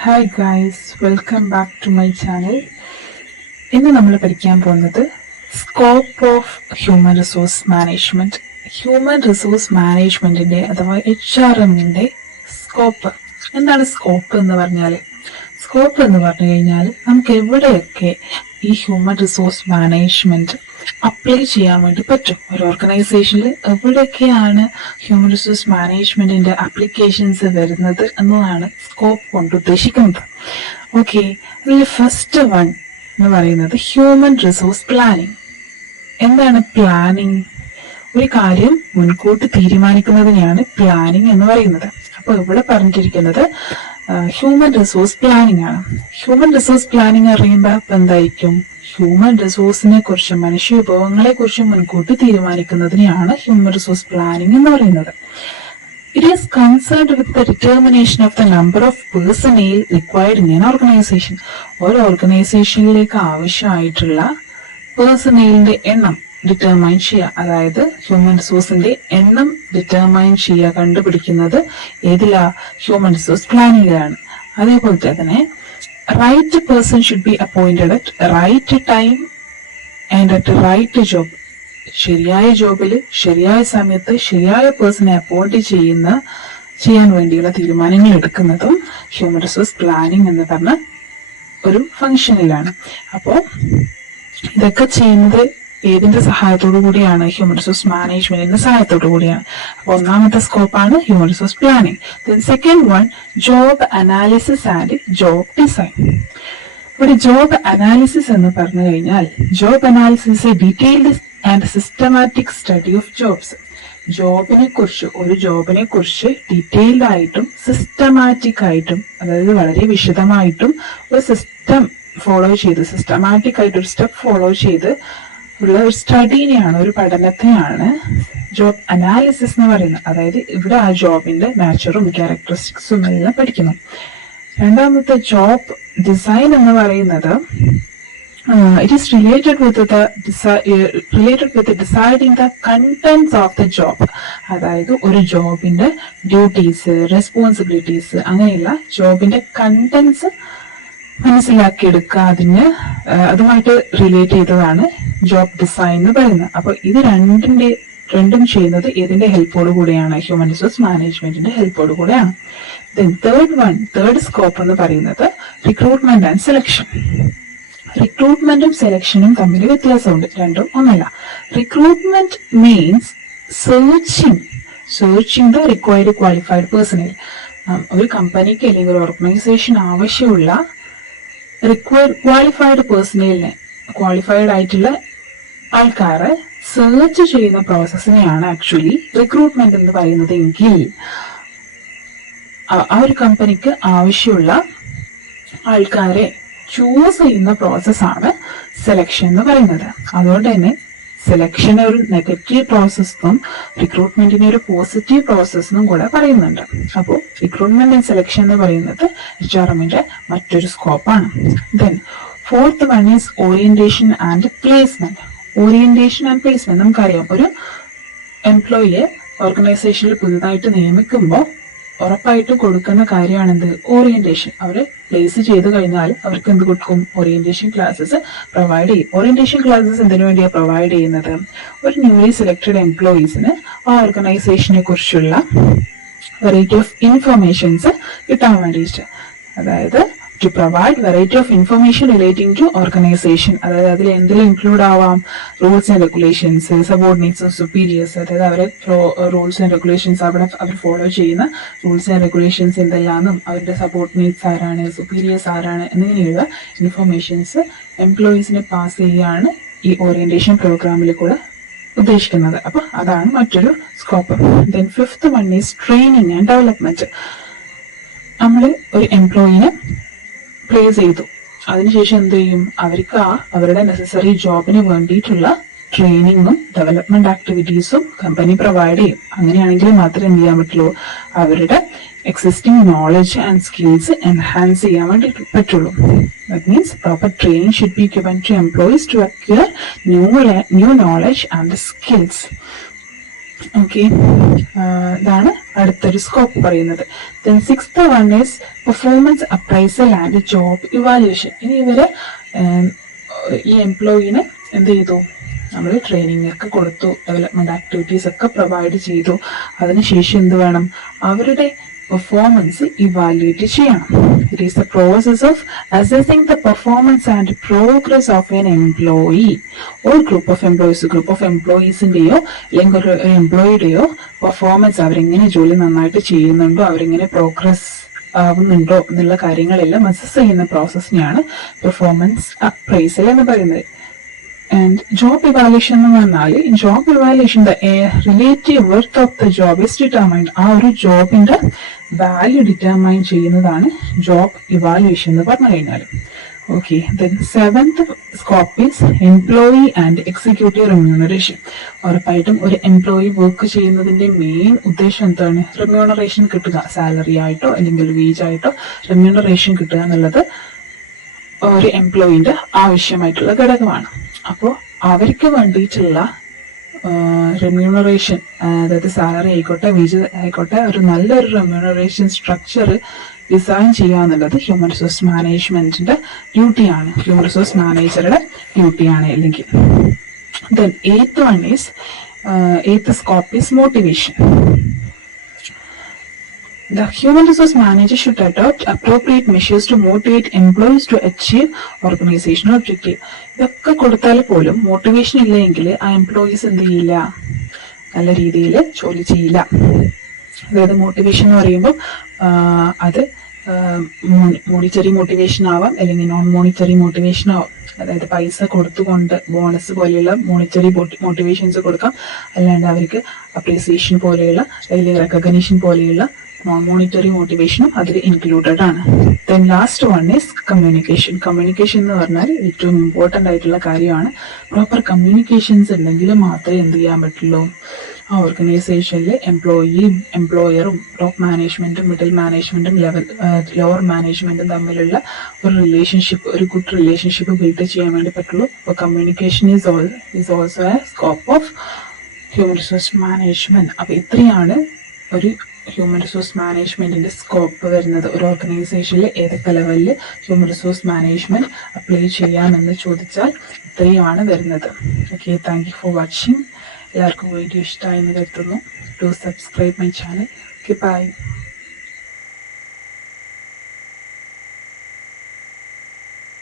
Hi guys, welcome back to my channel. ഇന്ന് നമ്മൾ പഠിക്കാൻ പോകുന്നത് scope of human resource management. Human resource മാനേജ്മെന്റിന്റെ അഥവാ HRMന്റെ സ്കോപ്പ്. എന്താണ് സ്കോപ്പ് എന്ന് പറഞ്ഞാൽ? സ്കോപ്പ് എന്ന് പറഞ്ഞു കഴിഞ്ഞാൽ നമുക്ക് എവിടെയൊക്കെ ഈ ഹ്യൂമൻ റിസോഴ്സ് മാനേജ്മെന്റ് അപ്ലൈ ചെയ്യാൻ വേണ്ടി പറ്റും. ഒരു ഓർഗനൈസേഷനിൽ എവിടെയൊക്കെയാണ് ഹ്യൂമൻ റിസോഴ്സ് മാനേജ്മെന്റിന്റെ ആപ്ലിക്കേഷൻസ് വരുന്നത് എന്നതാണ് സ്കോപ്പ് കൊണ്ട് ഉദ്ദേശിക്കുന്നത്. ഓക്കെ, അതിൽ ഫസ്റ്റ് വൺ എന്ന് പറയുന്നത് ഹ്യൂമൻ റിസോഴ്സ് പ്ലാനിങ്. എന്താണ് പ്ലാനിങ്? ഒരു കാര്യം മുൻകൂട്ടി തീരുമാനിക്കുന്നതിനെയാണ് പ്ലാനിങ് എന്ന് പറയുന്നത്. അപ്പൊ ഇവിടെ പറഞ്ഞിരിക്കുന്നത് ഹ്യൂമൻ റിസോഴ്സ് പ്ലാനിങ് ആണ്. ഹ്യൂമൻ റിസോഴ്സ് പ്ലാനിങ് അറിയുമ്പോൾ എന്തായിരിക്കും? ഹ്യൂമൻ റിസോഴ്സിനെ കുറിച്ച്, മനുഷ്യ വിഭവങ്ങളെ കുറിച്ച് മുൻകൂട്ടി തീരുമാനിക്കുന്നതിനെയാണ് ഹ്യൂമൻ റിസോഴ്സ് പ്ലാനിങ് എന്ന് പറയുന്നത്. It is concerned with the determination of the number of personnel required in an organization. ഒരു ഓർഗനൈസേഷനിലേക്ക് ആവശ്യമായിട്ടുള്ള പേഴ്സണലിന്റെ എണ്ണം ഡിറ്റർമൈൻ ചെയ്യുക. അതായത് ഹ്യൂമൻ റിസോഴ്സിന്റെ എണ്ണം ഡിറ്റർമൈൻ ചെയ്യുക, കണ്ടുപിടിക്കുന്നത് ഏതിലാ? ഹ്യൂമൻ റിസോഴ്സ് പ്ലാനിങ്ങിലാണ്. അതേപോലെ തന്നെ right person should be appointed at right time and at right job. ശരിയായ ജോബിൽ ശരിയായ സമയത്ത് ശരിയായ പേഴ്സണെ അപ്പോയിന്റ് ചെയ്യാൻ വേണ്ടിയുള്ള തീരുമാനങ്ങൾ എടുക്കുന്നതും ഹ്യൂമൻ റിസോഴ്സ് പ്ലാനിങ് എന്ന് പറഞ്ഞ ഒരു ഫംഗ്ഷനിലാണ്. അപ്പോൾ ഇതൊക്കെ ചെയ്യുന്നത് ഏതിന്റെ സഹായത്തോടു കൂടിയാണ്? ഹ്യൂമൻ റിസോഴ്സ് മാനേജ്മെന്റിന്റെ സഹായത്തോടു കൂടിയാണ്. അപ്പൊ ഒന്നാമത്തെ സ്കോപ്പാണ് human resource planning. Second one job analysis and job design. ഇവിടെ ജോബ് അനാലിസിസ് എന്ന് പറഞ്ഞു കഴിഞ്ഞാൽ job analysis detailed and systematic study of jobs. ഒരു ജോബിനെ കുറിച്ച് ഡീറ്റെയിൽഡ് ആയിട്ടും സിസ്റ്റമാറ്റിക് ആയിട്ടും, അതായത് വളരെ വിശദമായിട്ടും ഒരു സിസ്റ്റം ഫോളോ ചെയ്ത്, സിസ്റ്റമാറ്റിക് ആയിട്ട് ഒരു സ്റ്റെപ്പ് ഫോളോ ചെയ്ത് ഉള്ള ഒരു സ്റ്റഡിനെയാണ്, ഒരു പഠനത്തെയാണ് ജോബ് അനാലിസിസ് എന്ന് പറയുന്നത്. അതായത് ഇവിടെ ആ ജോബിന്റെ നാച്ചറും ക്യാരക്ടറിസ്റ്റിക്സും എല്ലാം പഠിക്കുന്നു. രണ്ടാമത്തെ ജോബ് ഡിസൈൻ എന്ന് പറയുന്നത് it is related with deciding the contents of the job. അതായത് ഒരു ജോബിന്റെ ഡ്യൂട്ടീസ്, റെസ്പോൺസിബിലിറ്റീസ്, അങ്ങനെയുള്ള ജോബിന്റെ കണ്ടന്റ്സ് മനസ്സിലാക്കിയെടുക്കുക, അതുമായിട്ട് റിലേറ്റ് ചെയ്തതാണ് ജോബ് ഡിസൈൻ എന്ന് പറയുന്നത്. അപ്പൊ ഇത് രണ്ടും ചെയ്യുന്നത് ഏതിന്റെ ഹെൽപ്പോട് കൂടെയാണ്? ഹ്യൂമൻ റിസോഴ്സ് മാനേജ്മെന്റിന്റെ ഹെൽപ്പോട് കൂടെയാണ്. തേർഡ് സ്കോപ്പ് എന്ന് പറയുന്നത് റിക്രൂട്ട്മെന്റ് ആൻഡ് സെലക്ഷൻ. റിക്രൂട്ട്മെന്റും സെലക്ഷനും തമ്മിൽ വ്യത്യാസമുണ്ട്, രണ്ടും ഒന്നല്ല. Recruitment means searching the required qualified personal. ഒരു കമ്പനിക്ക് അല്ലെങ്കിൽ ഒരു ഓർഗനൈസേഷൻ ആവശ്യമുള്ള റിക്വയർഡ് ക്വാളിഫൈഡ് പേഴ്സണലിനെ, ക്വാളിഫൈഡ് ആയിട്ടുള്ള ആൾക്കാരെ സെർച്ച് ചെയ്യുന്ന പ്രോസസ്സിനെയാണ് ആക്ച്വലി റിക്രൂട്ട്മെന്റ് എന്ന് പറയുന്നത്. എങ്കിൽ ആ ഒരു കമ്പനിക്ക് ആവശ്യമുള്ള ആൾക്കാരെ ചൂസ് ചെയ്യുന്ന പ്രോസസ്സാണ് സെലക്ഷൻ എന്ന് പറയുന്നത്. അതുകൊണ്ട് തന്നെ സെലക്ഷനെ ഒരു നെഗറ്റീവ് പ്രോസസ്സും റിക്രൂട്ട്മെന്റിനെ ഒരു പോസിറ്റീവ് പ്രോസസ്സും കൂടെ പറയുന്നുണ്ട്. അപ്പോൾ റിക്രൂട്ട്മെന്റ് ആൻഡ് സെലക്ഷൻ എന്ന് പറയുന്നത് HRMന്റെ മറ്റൊരു സ്കോപ്പാണ്. Then fourth one is orientation and placement. Orientation and placement നമുക്കറിയാം, ഒരു എംപ്ലോയിയെ ഓർഗനൈസേഷനിൽ പുതുതായിട്ട് നിയമിക്കുമ്പോൾ ഉറപ്പായിട്ട് കൊടുക്കുന്ന കാര്യമാണെന്ത്? ഓറിയന്റേഷൻ. അവരെ പ്ലേസ് ചെയ്ത് കഴിഞ്ഞാൽ അവർക്ക് എന്ത് കൊടുക്കും? ഓറിയന്റേഷൻ ക്ലാസ്സസ് പ്രൊവൈഡ് ചെയ്യും. ഓറിയന്റേഷൻ ക്ലാസ്സസ് എന്തിനു വേണ്ടിയാണ് പ്രൊവൈഡ് ചെയ്യുന്നത്? ഒരു ന്യൂലി സെലക്ടഡ് എംപ്ലോയീസിന് ആ ഓർഗനൈസേഷനെ കുറിച്ചുള്ള വെറൈറ്റി ഓഫ് ഇൻഫർമേഷൻസ് കിട്ടാൻ വേണ്ടിയിട്ട്, അതായത് to provide variety of information relating to organization. അതായത് അതിൽ എന്തെങ്കിലും ഇൻക്ലൂഡ് ആവാം rules and regulations, subordinates, superiors, അതായത് അവരെ റൂൾസ് ആൻഡ് റെഗുലേഷൻസ്, അവർ ഫോളോ ചെയ്യുന്ന റൂൾസ് ആൻഡ് റെഗുലേഷൻസ് എന്തെല്ലാന്നും, അവരുടെ സബോർഡിനേറ്റ്സ് ആരാണ്, സുപ്പീരിയേഴ്സ് ആരാണ് എന്നിങ്ങനെയുള്ള ഇൻഫർമേഷൻസ് എംപ്ലോയീസിനെ പാസ് ചെയ്യുകയാണ് ഈ ഓറിയന്റേഷൻ പ്രോഗ്രാമിൽ കൂടെ ഉദ്ദേശിക്കുന്നത്. അപ്പൊ അതാണ് മറ്റൊരു scope. Then fifth one is training and development. നമ്മൾ ഒരു എംപ്ലോയിനെ പ്ലേസ് ചെയ്തു, അതിനുശേഷം എന്ത് ചെയ്യും? അവർക്ക് അവരുടെ നെസസറി ജോബിന് വേണ്ടിയിട്ടുള്ള ട്രെയിനിങ്ങും ഡെവലപ്മെന്റ് ആക്ടിവിറ്റീസും കമ്പനി പ്രൊവൈഡ് ചെയ്യും. അങ്ങനെയാണെങ്കിൽ മാത്രമേ എന്ത് ചെയ്യാൻ പറ്റുള്ളൂ? അവരുടെ existing knowledge and skills enhance ചെയ്യാൻ വേണ്ടി പറ്റുള്ളൂ. That means proper training should be given to employees to acquire new knowledge and skills. Okay, ഇതാണ് അടുത്തൊരു സ്കോപ്പ് പറയുന്നത്. Then 6th one is performance appraisal and job evaluation. ഇനി ഇവര് ഈ എംപ്ലോയിനെ എന്ത് ചെയ്തു, നമ്മൾ ട്രെയിനിങ് ഒക്കെ കൊടുത്തു, ഡെവലപ്മെന്റ് ആക്ടിവിറ്റീസ് ഒക്കെ പ്രൊവൈഡ് ചെയ്തു. അതിനുശേഷം എന്ത് വേണം, അവരുടെ പെർഫോമൻസ് ഇവാലുവേറ്റ് ചെയ്യണം. It is the process of assessing the performance and progress of an employee or group of എംപ്ലോയീസിന്റെയോ അല്ലെങ്കിൽ ഒരു എംപ്ലോയിയുടെയോ പെർഫോമൻസ്, അവരെങ്ങനെ ജോലി നന്നായിട്ട് ചെയ്യുന്നുണ്ടോ, അവരെങ്ങനെ പ്രോഗ്രസ് ആവുന്നുണ്ടോ എന്നുള്ള കാര്യങ്ങളെല്ലാം അസസ് ചെയ്യുന്ന പ്രോസസ്സിനെയാണ് പെർഫോമൻസ് അപ്രൈസൽ എന്ന് പറയുന്നത്. And job evaluation എന്ന് പറഞ്ഞാൽ, job evaluation the relative worth of the job is determined. ആ ഒരു ജോബിന്റെ വാല്യൂ ഡിറ്റർമൈൻ ചെയ്യുന്നതാണ് ജോബ് ഇവാലുവേഷൻ എന്ന് പറഞ്ഞു കഴിഞ്ഞാൽ. Okay, then 7th scope is employee and executive remuneration. ഉറപ്പായിട്ടും ഒരു എംപ്ലോയി വർക്ക് ചെയ്യുന്നതിന്റെ മെയിൻ ഉദ്ദേശം എന്താണ്, റെമ്യൂണറേഷൻ കിട്ടുക, സാലറി ആയിട്ടോ അല്ലെങ്കിൽ വേജ് ആയിട്ടോ റെമ്യൂണറേഷൻ കിട്ടുക എന്നുള്ളത് ഒരു എംപ്ലോയിന്റെ ആവശ്യമായിട്ടുള്ള ഘടകമാണ്. അപ്പോൾ അവർക്ക് വേണ്ടിയിട്ടുള്ള റെമ്യൂണറേഷൻ, അതായത് സാലറി ആയിക്കോട്ടെ വേജ് ആയിക്കോട്ടെ, ഒരു നല്ലൊരു റെമ്യൂണറേഷൻ സ്ട്രക്ചർ ഡിസൈൻ ചെയ്യുക എന്നുള്ളത് ഹ്യൂമൻ റിസോഴ്സ് മാനേജ്മെന്റിന്റെ ഡ്യൂട്ടിയാണ്, ഹ്യൂമൻ റിസോഴ്സ് മാനേജറുടെ ഡ്യൂട്ടിയാണ്. അല്ലെങ്കിൽ then 8th scope is motivation. The human resource manager should adopt appropriate measures to motivate employees to achieve organizational objective. ഇതൊക്കെ കൊടുത്താൽ പോലും മോട്ടിവേഷൻ ഇല്ലെങ്കിൽ ആ എംപ്ലോയീസ് എന്ത് ചെയ്യില്ല, നല്ല രീതിയിൽ ജോലി ചെയ്യില്ല. അതായത് മോട്ടിവേഷൻ എന്ന് പറയുമ്പോൾ അത് മോണിറ്ററി മോട്ടിവേഷൻ ആവാം, അല്ലെങ്കിൽ നോൺ മോണിറ്ററി മോട്ടിവേഷൻ ആവാം. അതായത് പൈസ കൊടുത്തുകൊണ്ട് ബോണസ് പോലെയുള്ള മോണിറ്ററി മോട്ടിവേഷൻസ് കൊടുക്കാം, അല്ലാണ്ട് അവർക്ക് അപ്രീസിയേഷൻ പോലെയുള്ള അല്ലെങ്കിൽ റെക്കഗ്നീഷൻ പോലെയുള്ള നോൺ മോണിറ്ററി മോട്ടിവേഷനും അതിൽ ഇൻക്ലൂഡഡ് ആണ്. Then last one is communication. Communication എന്ന് പറഞ്ഞാൽ ഏറ്റവും ഇമ്പോർട്ടൻ്റ് ആയിട്ടുള്ള കാര്യമാണ്. പ്രോപ്പർ കമ്മ്യൂണിക്കേഷൻസ് ഉണ്ടെങ്കിൽ മാത്രമേ എന്ത് ചെയ്യാൻ പറ്റുള്ളൂ, ആ ഓർഗനൈസേഷനിൽ എംപ്ലോയിയും എംപ്ലോയറും ടോപ്പ് മാനേജ്മെന്റും മിഡിൽ മാനേജ്മെന്റും ലോവർ മാനേജ്മെന്റും തമ്മിലുള്ള ഒരു റിലേഷൻഷിപ്പ്, ഒരു ഗുഡ് റിലേഷൻഷിപ്പ് ബിൽഡ് ചെയ്യാൻ വേണ്ടി പറ്റുള്ളൂ. അപ്പോൾ communication is also A scope of human resource management. അപ്പോൾ ഇത്രയാണ് ഒരു ഹ്യൂമൻ റിസോഴ്സ് മാനേജ്മെന്റിന്റെ സ്കോപ്പ് വരുന്നത്. ഒരു ഓർഗനൈസേഷനിൽ ഏതൊക്കെ ലെവലിൽ ഹ്യൂമൻ റിസോഴ്സ് മാനേജ്മെന്റ് അപ്ലൈ ചെയ്യാമെന്ന് ചോദിച്ചാൽ ഇത്രയുമാണ് വരുന്നത്. Okay, thank you for watching. എല്ലാവർക്കും വീഡിയോ ഇഷ്ടമായി എന്ന് കരുതുന്നു. To subscribe my channel. Okay, by.